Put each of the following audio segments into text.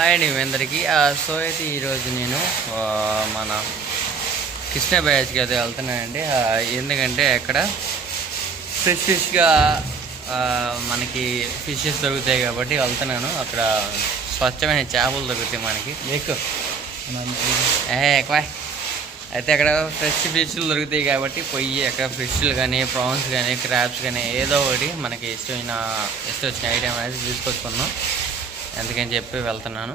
Hi అండి మీ అందరికీ. ఆ, సో అయితే ఈరోజు నేను మన కృష్ణ బ్యాచ్కి అయితే వెళ్తున్నానండి. ఎందుకంటే అక్కడ ఫ్రెష్ ఫ్రెష్గా మనకి ఫిషెస్ దొరుకుతాయి కాబట్టి వెళ్తున్నాను. అక్కడ స్వచ్ఛమైన చేపలు దొరుకుతాయి మనకి. ఎక్కువ. అయితే అక్కడ ఫ్రెష్ ఫిష్లు దొరుకుతాయి కాబట్టి పొయ్యి అక్కడ ఫిష్లు కానీ ప్రాన్స్ కానీ క్రాబ్స్ కానీ ఏదో ఒకటి మనకి ఇష్టమైన ఇష్టం వచ్చిన ఐటమ్ అనేది తీసుకొచ్చుకున్నాం. అందుకని చెప్పి వెళ్తున్నాను.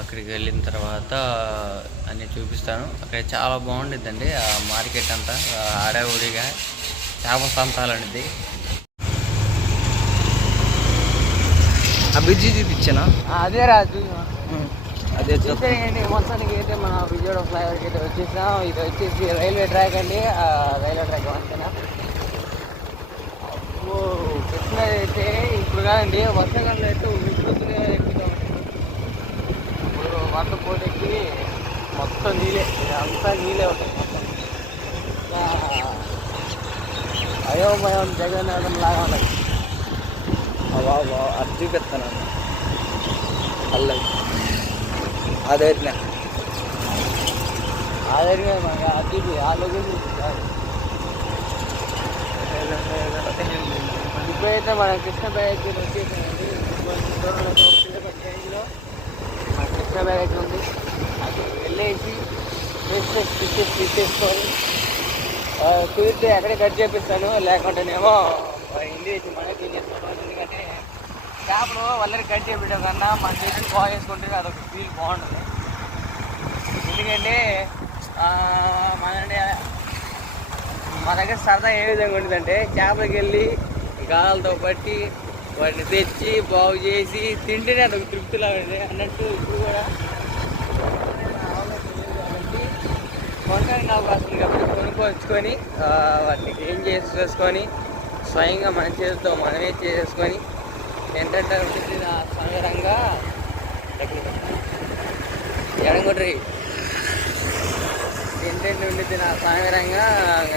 అక్కడికి వెళ్ళిన తర్వాత అన్నీ చూపిస్తాను. అక్కడ చాలా బాగుండిద్దండి ఆ మార్కెట్ అంతా ఆ హడావుడిగా చేపల సంతాలనేది ఆ బ్రిడ్జి చూపించానా? అదే రాజు అదే చూసేయండి మొత్తానికి అయితే మన విజయవాడ ఫ్లైఓవర్కి అయితే వచ్చేసాం ఇది వచ్చేసి రైల్వే ట్రాక్ అండి. ఆ రైల్వే ట్రాక్ వంతెన అబ్బో, కృష్ణ అయితే ఇప్పుడు కాదండి వర్షాకాలంలో అయితే ఇప్పుడు వంట పోటీకి మొత్తం నీళ్ళే అంతా నీళ్ళే ఉంటాయి మొత్తం. అయోమయం జగన్నాథం లాగా ఉంటుంది. బాబా అది చూపిస్తాను అల్ల ఆధారంగా మనకి అది లొకేషన్ ఇప్పుడైతే మన కృష్ణ బ్యాగ్ వచ్చేసామండి కొంచెం దూరంలో ఒక కిలోమీటర్ రేంజ్లో మన వెరైటీ ఉంది. అది వెళ్ళేసి ఫ్రెష్ ఫ్రెష్ తీసేసుకొని కుదిరితే అక్కడే కట్ చేపిస్తాను లేకుంటేనేమో ఇంటి వచ్చి మనకి ఏం చేస్తాను. ఎందుకంటే చేపలు వాళ్ళని కట్ చేపించడం కన్నా మన చేసి బాగా చేసుకుంటే అదొక ఫీల్ బాగుంటుంది. ఎందుకంటే ఆ, మన మా దగ్గర సరదా ఏ విధంగా ఉంటుందంటే చేపలకి వెళ్ళి గాలాలతో పట్టి వాటిని తెచ్చి బాగు చేసి తింటేనే అదొక ఒక ఉంది అన్నట్టు ఇప్పుడు కూడా కొనడానికి అవకాశం ఉంది కాబట్టి కొనుక్కొచ్చుకొని వాటిని క్లీన్ చేసి చేసుకొని స్వయంగా మన చేతితో మనమే చేసుకొని ఏంటంటే ఉంటుంది ఆ సంగరంగా ఎడంగుట్రి ఏంటంటే ఉండిద్ది నా సాగరంగా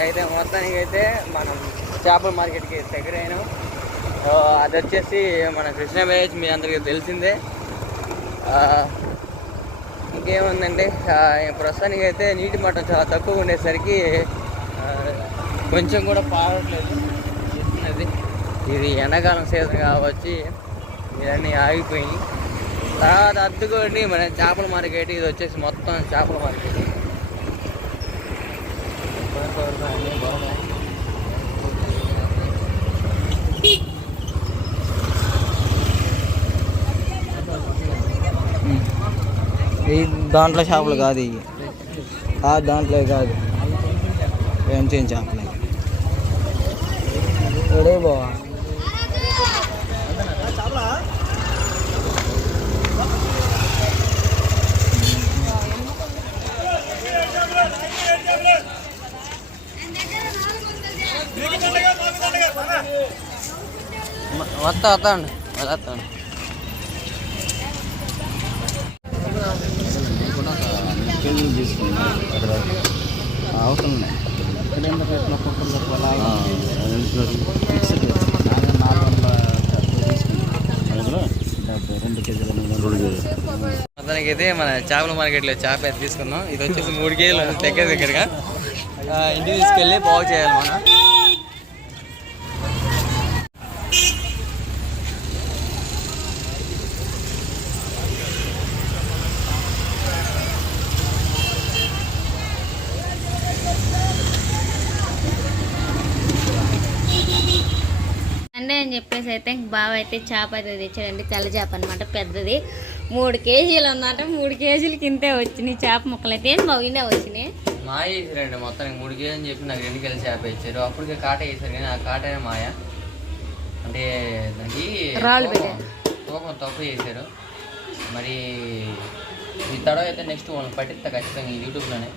అయితే మొత్తానికి అయితే మనం చేపల మార్కెట్కి దగ్గరైనాం. అది వచ్చేసి మన కృష్ణ బ్యాచ్ మీ అందరికీ తెలిసిందే. ఇంకేముందంటే ప్రస్తుతానికి అయితే నీటి మట్టం చాలా తక్కువ ఉండేసరికి కొంచెం కూడా పారట్లేదు అది ఇది ఎండాకాలం సీజన్ కావచ్చు ఇవన్నీ ఆగిపోయి. తర్వాత అద్దుకోండి మన చేపల మార్కెట్ ఇది వచ్చేసి మొత్తం చేపల మార్కెట్. ఈ దాంట్లో చేపలు కాదు ఇవి. ఆ దాంట్లో కాదు. ఏం చేయం చేపలు ఎడే బావా వస్తా వస్తా అండి. వస్తాను అవసరం రెండు మొత్తానికి అయితే మన చేపల మార్కెట్లో చేప అయితే తీసుకుందాం ఇది వచ్చేసి మూడు కేజీలు దగ్గర దగ్గరగా. ఇంటికి తీసుకెళ్ళి బాగు చేయాలి మనం. అని చెప్పేసి అయితే ఇంక బావ అయితే చేప అయితే తెచ్చాడండి. తెల్ల చేప అనమాట పెద్దది. మూడు కేజీలు ఉందంట మూడు కేజీలకి ఇంతే వచ్చినాయి చేప ముక్కలు అయితే. ఏం బాగుండే వచ్చినాయి? మాయ వేసారండి మొత్తానికి మూడు కేజీ అని చెప్పి నాకు రెండు కేజీలు చేప ఇచ్చారు. అప్పటికే కాట వేసారు కానీ ఆ కాటనే మాయ. అంటే దానికి రాళ్ళు తూకం- తప్పు చేశారు. మరి ఈ తడవ అయితే నెక్స్ట్ మనం పట్టిస్తా ఖచ్చితంగా ఈ యూట్యూబ్లోనే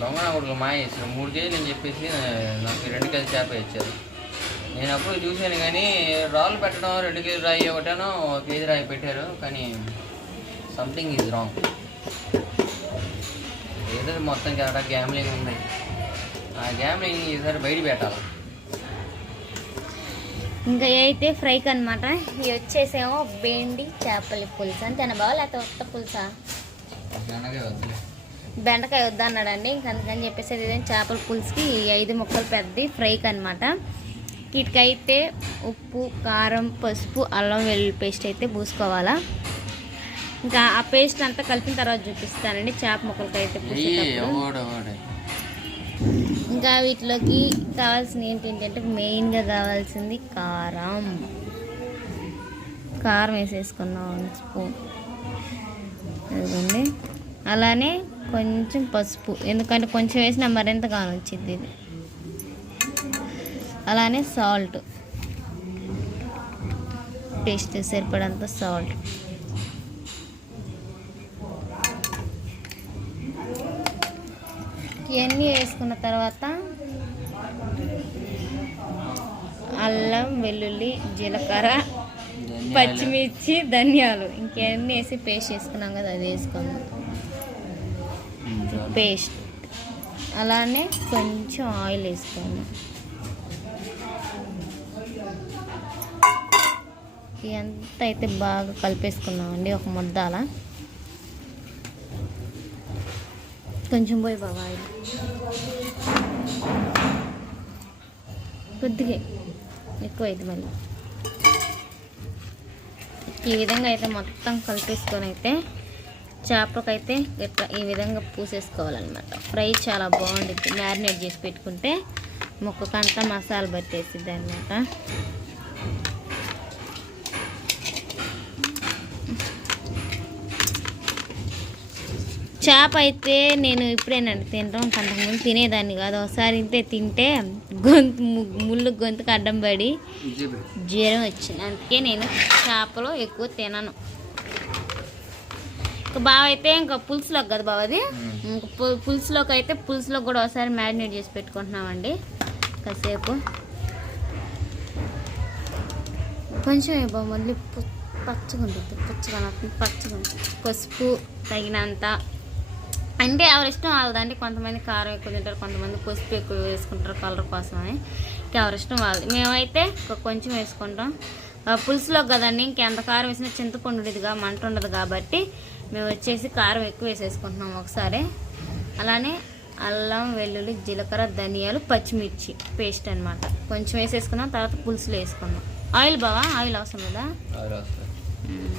దొంగ కొడుకులు మాయ చేశారు మూడు కేజీలు అని చెప్పేసి నా- నాకు రెండు కేజీ చేప ఇచ్చారు. నేను అప్పుడు చూశాను కానీ రాళ్ళు పెట్టడం రెండు కేజీ రాయి ఒకటేనో ఒక కేజీ రాయి పెట్టారు కానీ సంథింగ్ ఈజ్ రాంగ్ ఏదో మొత్తం కదా గ్యామ్లింగ్ ఉంది. ఆ గ్యామ్లింగ్ ఈసారి బయట పెట్టాలి. ఇంకా అయితే ఫ్రైకి అనమాట ఇవి వచ్చేసేమో బెండి చేపల పులుసు. అంతేనా బావ లేకపోతే పులుసా? బెండకాయ వద్దన్నాడండి. ఇంక అందుకని చెప్పేసి ఇది చేపల పులుసుకి ఈ ఐదు ముక్కలు పెద్దది ఫ్రైకి అనమాట వీటికైతే ఉప్పు కారం పసుపు అల్లం వెల్లుల్లి పేస్ట్ అయితే పూసుకోవాలా. ఇంకా ఆ పేస్ట్ అంతా కలిపిన తర్వాత చూపిస్తానండి. చేప ముక్కలకి అయితే ఇంకా వీటిలోకి కావాల్సిన ఏంటంటే మెయిన్గా కావాల్సింది కారం. కారం వేసేసుకున్నాం. స్పూన్ అలానే కొంచెం పసుపు. ఎందుకంటే కొంచెం వేసినా మరింత కానొచ్చింది ఇది. అలానే సాల్ట్. టేస్ట్ సరిపడంత సాల్ట్. ఇవన్నీ వేసుకున్న తర్వాత అల్లం వెల్లుల్లి జీలకర్ర పచ్చిమిర్చి ధనియాలు. ఇంకెన్ని వేసి పేస్ట్ చేసుకున్నాం కదా అది వేసుకుందాం పేస్ట్. అలానే కొంచెం ఆయిల్ వేసుకోండి ఎంత అయితే బాగా కలిపేసుకున్నామండి ఒక ముద్దాల. కొంచెం పోయి బాబా ఆయిల్. కొద్దిగా ఎక్కువ అయితే మళ్ళీ. ఈ విధంగా అయితే మొత్తం కలిపేసుకొని అయితే చేపలకైతే ఇట్లా ఈ విధంగా పూసేసుకోవాలన్నమాట. ఫ్రై చాలా బాగుంటుంది మ్యారినేట్ చేసి పెట్టుకుంటే ముక్కకంతా మసాలా పట్టేసిద్ది అనమాట చేప అయితే నేను ఇప్పుడేనండి తినడం అంతకుముందు తినేదాన్ని కాదు. ఒకసారి ఇంతే తింటే గొంతు ముళ్ళు గొంతుకు అడ్డం పడి జ్వరం వచ్చింది. అందుకే నేను చేపలు ఎక్కువ తినను. బావ అయితే ఇంకా పులుసులోకి కదా బావ అది. పులుసులోకి అయితే పులుసులో కూడా ఒకసారి మ్యారినేట్ చేసి పెట్టుకుంటున్నామండి. కాసేపు. కొంచెం బావ మళ్ళీ పచ్చగా ఉంటుంది. పచ్చగా పచ్చగా ఉంటుంది. పసుపు తగినంత. అంటే ఎవరి ఇష్టం వాళ్ళదండి కొంతమంది కారం ఎక్కువ తింటారు కొంతమంది పసుపు ఎక్కువ వేసుకుంటారు కలర్ కోసమని. ఇంకా ఎవరి ఇష్టం వాళ్ళది. మేమైతే కొంచెం వేసుకుంటాం. పులుసులో కదండి ఇంకెంత కారం వేసినా చింతపండు ఉండేదిగా మంట ఉండదు కాబట్టి మేము వచ్చేసి కారం ఎక్కువ వేసేసుకుంటున్నాం ఒకసారి. అలానే అల్లం వెల్లుల్లి జీలకర్ర ధనియాలు పచ్చిమిర్చి పేస్ట్ అన్నమాట. కొంచెం వేసేసుకున్నాం తర్వాత పులుసులో వేసుకున్నాం. ఆయిల్ బావా? ఆయిల్ అవసరం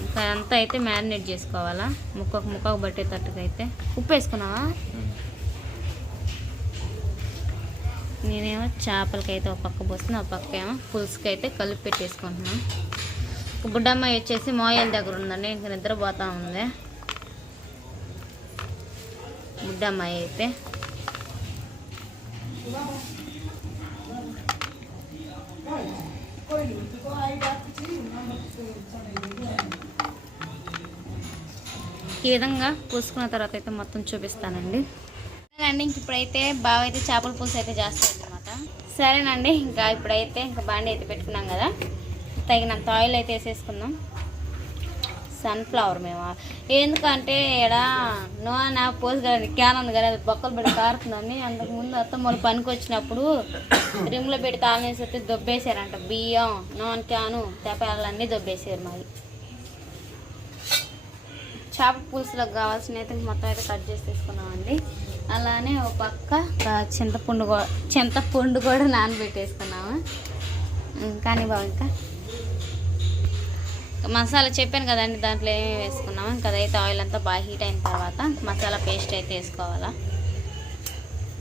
ఇంకా అంతా అయితే మ్యారినేట్ చేసుకోవాలా? ముక్కకు ముక్కకు పట్టేటట్టుగా అయితే. ఉప్పు వేసుకున్నావా? నేనేమో చేపలకి అయితే ఒక పక్క పోస్తున్నా ఒక పక్క ఏమో పులుసుకి అయితే కలిపి పెట్టేసుకుంటున్నాను బుడ్డమ్మాయి వచ్చేసి మోయల దగ్గర ఉందండి ఇంక నిద్రపోతా ఉంది. ముద్దమ్మాయి అయితే ఈ విధంగా పూసుకున్న తర్వాత అయితే మొత్తం చూపిస్తానండి. సరేనండి ఇంక ఇప్పుడైతే బావ అయితే చేపల పులుసు అయితే చేస్తారనమాట సరేనండి ఇంకా ఇప్పుడైతే ఇంకా బాండి అయితే పెట్టుకున్నాం కదా. తగినంత ఆయిల్ అయితే వేసేసుకుందాం. సన్ఫ్లవర్ మేము? ఎందుకంటే ఇక్కడ నూనె పోసుకొని క్యాన్ ఉంది కానీ అది బొక్కలు పెట్టి కారుతుందని అంతకుముందు అత్త మొన్న పనికి వచ్చినప్పుడు రిమ్లో పెట్టి తాళనేసి వేసి దొబ్బేశారంట బియ్యం నూనె క్యాను తెపాలన్నీ దొబ్బేసారు మాది. చేప పులుసులోకి కావాల్సిన అయితే మొత్తం అయితే కట్ చేసి తీసుకున్నామండి అలానే ఒక పక్క చింతపండు కూడా చింతపండు కూడా నానబెట్టేసుకున్నాము. కానీ బాబు ఇంకా మసాలా చెప్పాను కదండి దాంట్లో ఏమేమి వేసుకున్నాము ఇంకా అదైతే ఆయిల్ అంతా బాగా హీట్ అయిన తర్వాత మసాలా పేస్ట్ అయితే వేసుకోవాలా.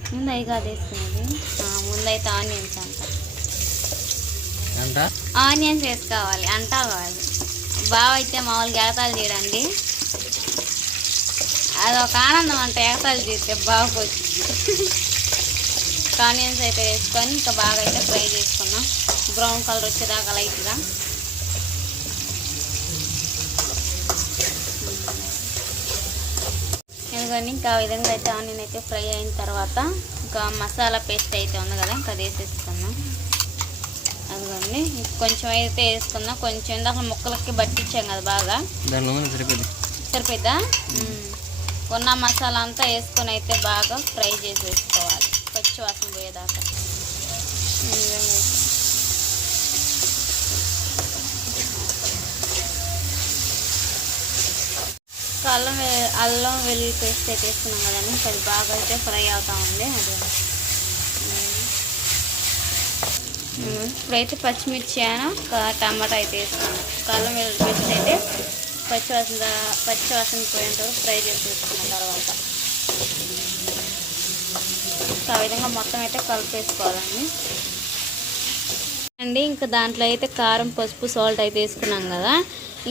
ముందు వేసుకునేది ఆ, ముందైతే ఆనియన్స్ అంట. ఆనియన్స్ వేసుకోవాలి అంటా కావాలి బావ అయితే మామూలుగా ఎగతాలు చేయడండి. అదొక ఆనందం అంట ఎగతాలు చేస్తే బాగా వచ్చింది ఆనియన్స్ అయితే వేసుకొని ఇంకా బాగా అయితే ఫ్రై చేసుకున్నాం. బ్రౌన్ కలర్ వచ్చేదాకా లైట్గా ఎందుకని ఇంకా ఆ విధంగా అయితే ఆనియన్ అయితే ఫ్రై అయిన తర్వాత ఇంకా మసాలా పేస్ట్ అయితే ఉంది కదా ఇంకా అది వేసేసుకున్నాం. అదిగోండి కొంచెం అయితే వేసుకుందాం కొంచెం ఇందాక ముక్కలకి పట్టించాం కదా బాగా. ముందు సరిపోద్ది. ఉన్న మసాలా అంతా వేసుకొని అయితే బాగా ఫ్రై చేసి వేసుకోవాలి పచ్చి వాసన పోయేదాకా ఈ విధంగా వేసి- ఇంకా అల్లం అల్లం వెల్లుల్లి పేస్ట్ అయితే వేస్తున్నాం కదండి. అది బాగా అయితే ఫ్రై అవుతా ఉంది. అది ఇప్పుడైతే పచ్చిమిర్చి అను టమాటా అయితే వేసుకున్నాం. అల్లం వెల్లుల్లి పేస్ట్ అయితే పచ్చివాసన పచ్చివాసన పోయేంత వరకు ఫ్రై చేసి వేసుకున్న తర్వాత. ఆ విధంగా మొత్తం అయితే కలిపేసుకోవాలండి. అండి. ఇంకా దాంట్లో అయితే కారం పసుపు సాల్ట్ అయితే వేసుకున్నాం కదా.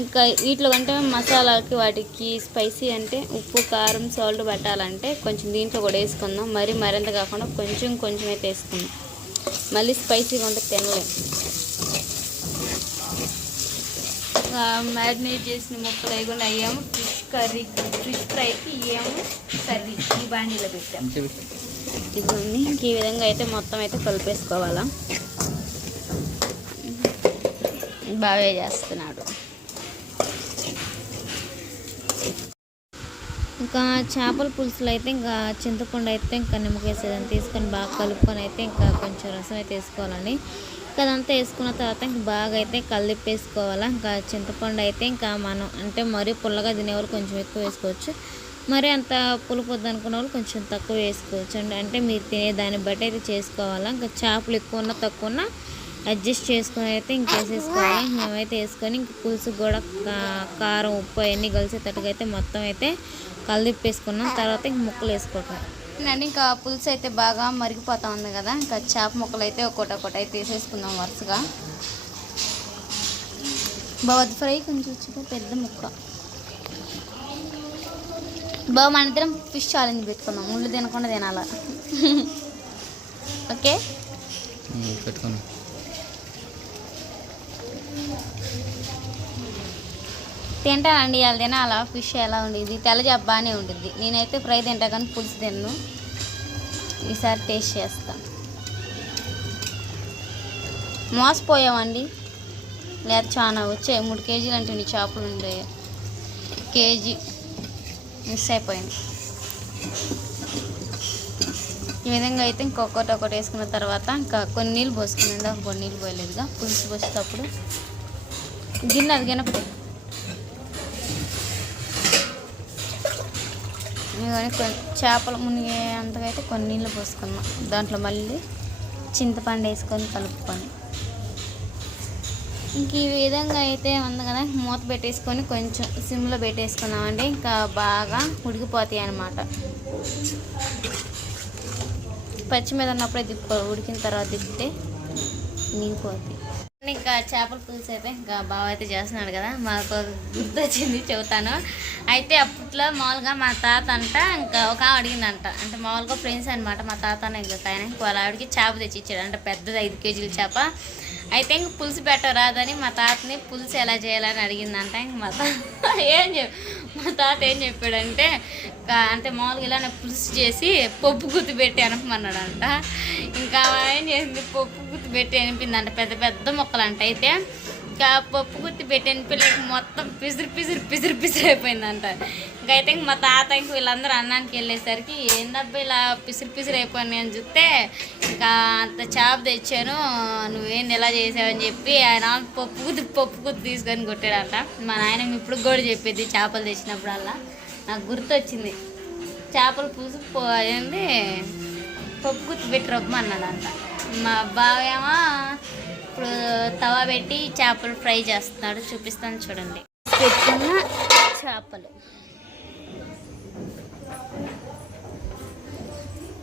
ఇంకా వీటిలో కంటే మసాలాకి వాటికి స్పైసీ అంటే ఉప్పు కారం సాల్ట్ పెట్టాలంటే కొంచెం దీంట్లో కూడా వేసుకుందాం. మరి మరింత కాకుండా కొంచెం కొంచెం అయితే వేసుకుందాం. మళ్ళీ స్పైసీగా ఉంటే తినలేం. మ్యారినేట్ చేసిన ముక్కలు వేయకుండా అయ్యాము. ఫిష్ కర్రీ ఫిష్ ఫ్రైకి ఇయ్యాము కర్రీ ఈ బాండీలో పెట్టాము ఇంక ఈ విధంగా అయితే మొత్తం అయితే కలిపేసుకోవాలా. బాగా చేస్తున్నాడు. ఇంకా చేపల పులుసులు అయితే ఇంకా చింతపండు అయితే ఇంకా నిమ్మకేసేదని తీసుకొని బాగా కలుపుకొని అయితే ఇంకా కొంచెం రసం అయితే వేసుకోవాలండి. ఇంకా అదంతా వేసుకున్న తర్వాత ఇంకా బాగా అయితే కలిపేసుకోవాలా. ఇంకా చింతపండు అయితే ఇంకా మనం అంటే మరీ పుల్లగా తినేవాళ్ళు కొంచెం ఎక్కువ వేసుకోవచ్చు. మరి అంత పులుపు వద్దనుకున్న వాళ్ళు కొంచెం తక్కువ వేసుకోవచ్చు. అండి అంటే మీరు తినే దాన్ని బట్టి అయితే చేసుకోవాలా. ఇంకా చేపలు ఎక్కువ ఉన్నా తక్కువ ఉన్నా అడ్జస్ట్ చేసుకొని అయితే ఇంకేసేసుకోవాలి మేమైతే వేసుకొని ఇంక పులుసు కూడా కారం ఉప్పు అవన్నీ కలిసేటట్టుగా అయితే మొత్తం అయితే కలిపేసుకున్నాం. తర్వాత ఇంక ముక్కలు వేసుకోవటం అండి ఇంకా పులుసు అయితే బాగా మరిగిపోతా ఉంది కదా. ఇంకా చేప ముక్కలు అయితే ఒక్కొక్కటి ఒక్కొక్కటి అయితే వేసేసుకుందాం వరుసగా. బావద్దు ఫ్రై కొంచెం పెద్ద ముక్క. బావ మన ఇద్దరం ఫిష్ ఛాలెంజ్ పెట్టుకుందాం. ముళ్ళు తినకుండా తినాలా? ఓకే? పెట్టుకున్నాం తింటానండి ఇవాళ తినాలా? ఫిష్ ఎలా ఉండేది తెల్ల బాగానే ఉంటుంది నేనైతే ఫ్రై తింటా కానీ పులుసు తిన్ను. ఈసారి టేస్ట్ చేస్తాను మోసపోయామండి. లేదా చాలా వచ్చాయి. మూడు కేజీలు అంటే నీ చేపలు ఉండే. కేజీ మిస్ అయిపోయింది. ఈ విధంగా అయితే ఇంకొకటి ఒకటి వేసుకున్న తర్వాత ఇంకా కొన్ని నీళ్ళు పోసుకుని ఒక కొన్ని నీళ్ళు పోయలేదుగా పులుసు పోసేటప్పుడు గిన్నె అది గిన్నె పెట్టు. కొన్ని చేపలు మునిగే అంతగా అయితే కొన్ని నీళ్ళు పోసుకున్నాం. దాంట్లో మళ్ళీ చింతపండు వేసుకొని కలుపుకొని. ఇంక ఈ విధంగా అయితే ఉంది కదా మూత పెట్టేసుకొని కొంచెం సిమ్లో పెట్టేసుకున్నామండి. ఇంకా బాగా ఉడికిపోతాయి అన్నమాట. పచ్చి మీద ఉన్నప్పుడే తిప్పుకో ఉడికిన తర్వాత దిప్పితే నీగిపోతాయి ఇంకా చేపల పులుసు అయితే ఇంకా బావ అయితే చేస్తున్నాడు కదా మాకు గుర్తొచ్చింది చెబుతాను. అయితే అప్పట్లో మామూలుగా మా తాత అంట ఇంకా ఒక అడిగిందంట. అంటే మామూలుగా ఫ్రెండ్స్ అనమాట మా తాత ఇంకా ఆయన వాళ్ళ ఆవిడకి చేప తెచ్చి ఇచ్చాడు అంటే పెద్దది ఐదు కేజీల చేప. అయితే ఇంక పులుసు పెట్టరాదని మా తాతని పులుసు ఎలా చేయాలని అడిగిందంట ఇంక మా తాత ఏం చెప్ మా తాత ఏం చెప్పాడంటే అంటే మామూలుగా ఇలానే పులుసు చేసి పప్పు గుత్తి పెట్టి అనపమన్నాడంట. ఇంకా ఏం చేసింది? పప్పు గుత్తి పెట్టి అనిపిందంట. పెద్ద పెద్ద మొక్కలు అంట అయితే ఇంకా పప్పు గుత్తి పెట్టిన పిల్లలకి మొత్తం పిసిరి పిసిరి పిసిరి పిసిరి అయిపోయిందంట. ఇంకా అయితే ఇంక మా తాత ఇంక వీళ్ళందరూ అన్నానికి వెళ్ళేసరికి ఏందబ్బా ఇలా పిసిరి పిసిరి అయిపోయింది అని చూస్తే ఇంకా అంత చేప తెచ్చాను నువ్వేంది ఎలా చేసావని చెప్పి ఆయన పప్పు గుత్తి పప్పు గుత్తి తీసుకొని కొట్టాడంట. మా నాయన ఇప్పుడు కూడా చెప్పేది చేపలు తెచ్చినప్పుడల్లా. నాకు గుర్తొచ్చింది. చేపలు పులుసు పో- పప్పు గుత్తి పెట్టి రమ్మన్నాడంట మా బావ ఏమో ఇప్పుడు తవా పెట్టి చేపలు ఫ్రై చేస్తున్నాడు. చూపిస్తాను చూడండి. పెట్టుకున్న చేపలు.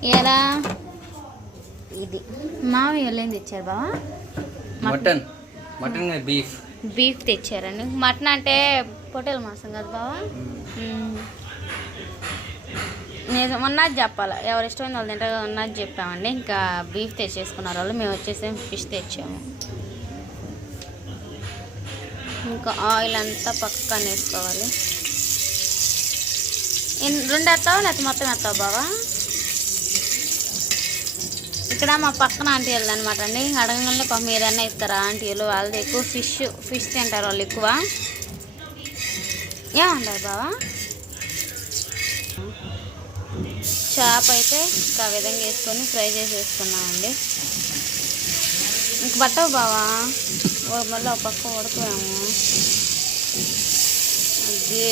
ఎలా? ఇది. మామయ్య ఏం తెచ్చారు బావా? మటన్. మటన్. బీఫ్. బీఫ్ తెచ్చారండి. మటన్ అంటే పొట్టేల మాంసం కదా బావా. నేను ఉన్నది చెప్పాలి. ఎవరు ఇష్టమైన వాళ్ళు తింటారో ఉన్నది చెప్పామండి ఇంకా బీఫ్ తెచ్చేసుకున్నారు వాళ్ళు మేము వచ్చేసి ఫిష్ తెచ్చాము. ఇంకా ఆయిల్ అంతా పక్కన వేసుకోవాలి. రెండు వేస్తావా? లేకపోతే మొత్తం వేస్తావు బావా? ఇక్కడ మా పక్కన ఆంటీ వాళ్ళు అనమాట అండి. అడగంగానే పాపం ఏదన్నా ఇస్తారా? ఆంటీలు వాళ్ళది ఎక్కువ ఫిష్ ఫిష్ తింటారు వాళ్ళు ఎక్కువ. ఏమంటారు బావా? చేప అయితే ఆ విధంగా వేసుకొని ఫ్రై చేసి వేసుకున్నామండి ఇంక పట్టవు బావా? మళ్ళీ ఒక పక్క ఉడకలేము అది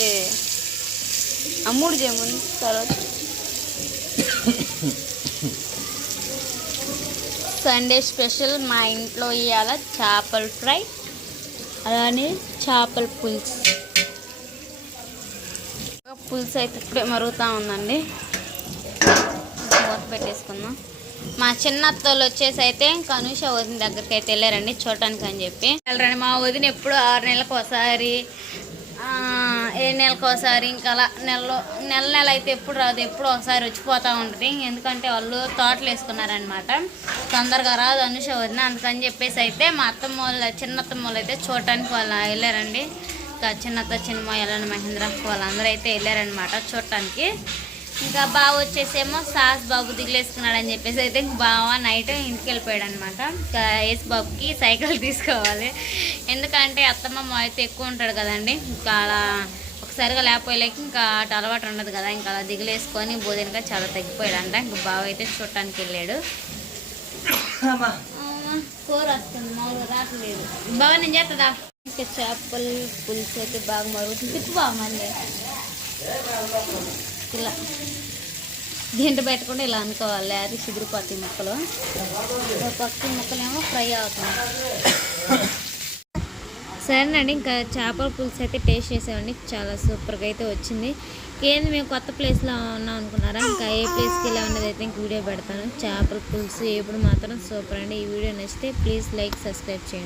అమ్ముడు చేయమని తర్వాత సండే స్పెషల్ మా ఇంట్లో ఇవాళ చేపల ఫ్రై అలానే చేపల పులుసు పులుసు అయితే ఇప్పుడే మరుగుతూ ఉందండి. మూత పెట్టేసుకుందాం. మా చిన్న అత్తోళ్ళు వచ్చేసి అయితే ఇంకా అనుష వదిన దగ్గరికి అయితే వెళ్ళారండి చూడటానికి అని చెప్పి. వెళ్ళరండి మా వదిన ఎప్పుడు ఆరు నెలలకు ఒకసారి ఏడు నెలలకు ఒకసారి ఇంకా అలా నెలలో నెల నెల అయితే ఎప్పుడు రాదు ఎప్పుడు ఒకసారి వచ్చిపోతూ ఉంటుంది. ఎందుకంటే వాళ్ళు తోటలు వేసుకున్నారనమాట తొందరగా రాదు అనుష వదిన అందుకని చెప్పేసి అయితే మా అత్తమ్మ వాళ్ళ చిన్న అత్తమ్మ వాళ్ళు అయితే చూడటానికి వాళ్ళు వెళ్ళారండి. ఇంకా చిన్నత్త చిన్నమ్మ ఎల్లని మహేంద్ర వాళ్ళందరూ అయితే వెళ్ళారనమాట చూడటానికి. ఇంకా బావ వచ్చేసేమో సాస్ బాబు దిగులేసుకున్నాడు అని చెప్పేసి అయితే ఇంక బావ నైట్ ఇంటికి వెళ్ళిపోయాడు అనమాట ఇంకా యేసు బాబుకి సైకిల్ తీసుకోవాలి. ఎందుకంటే అత్తమ్మ అయితే ఎక్కువ ఉంటాడు కదండి. ఇంకా అలా ఒకసారిగా లేకపోయలేక ఇంకా అటు అలవాటు ఉండదు కదా. ఇంకా అలా దిగులేసుకొని భోజనంగా చాలా తగ్గిపోయాడంట. ఇంకా బావ అయితే చూడటానికి వెళ్ళాడు. ఆ, కూర వస్తుంది. మామూలుగా రావట్లేదు. బావ నేను చేస్తుందా ఇంకా చేపలు పులుసు అయితే బాగా మరుగుతుంది. తిప్పు బావ మళ్ళీ. ఇలా దీంట్లో పెట్టకుండా ఇలా అనుకోవాలి అది చిగురుపోతాయి ముక్కలు. ఒక పక్క ముక్కలేమో ఫ్రై అవుతుంది. సరేనండి ఇంకా చేపల పులుసు అయితే టేస్ట్ చేసామండి చాలా సూపర్గా అయితే వచ్చింది. ఏంది మేము కొత్త ప్లేస్లో ఉన్నాం అనుకున్నారా? ఇంకా ఏ ప్లేస్కి ఇలా ఉన్నది అయితే ఇంక వీడియో పెడతాను. చేపల పులుసు ఎప్పుడు మాత్రం సూపర్ అండి. ఈ వీడియో నచ్చితే ప్లీజ్ లైక్ సబ్స్క్రైబ్ చేయండి.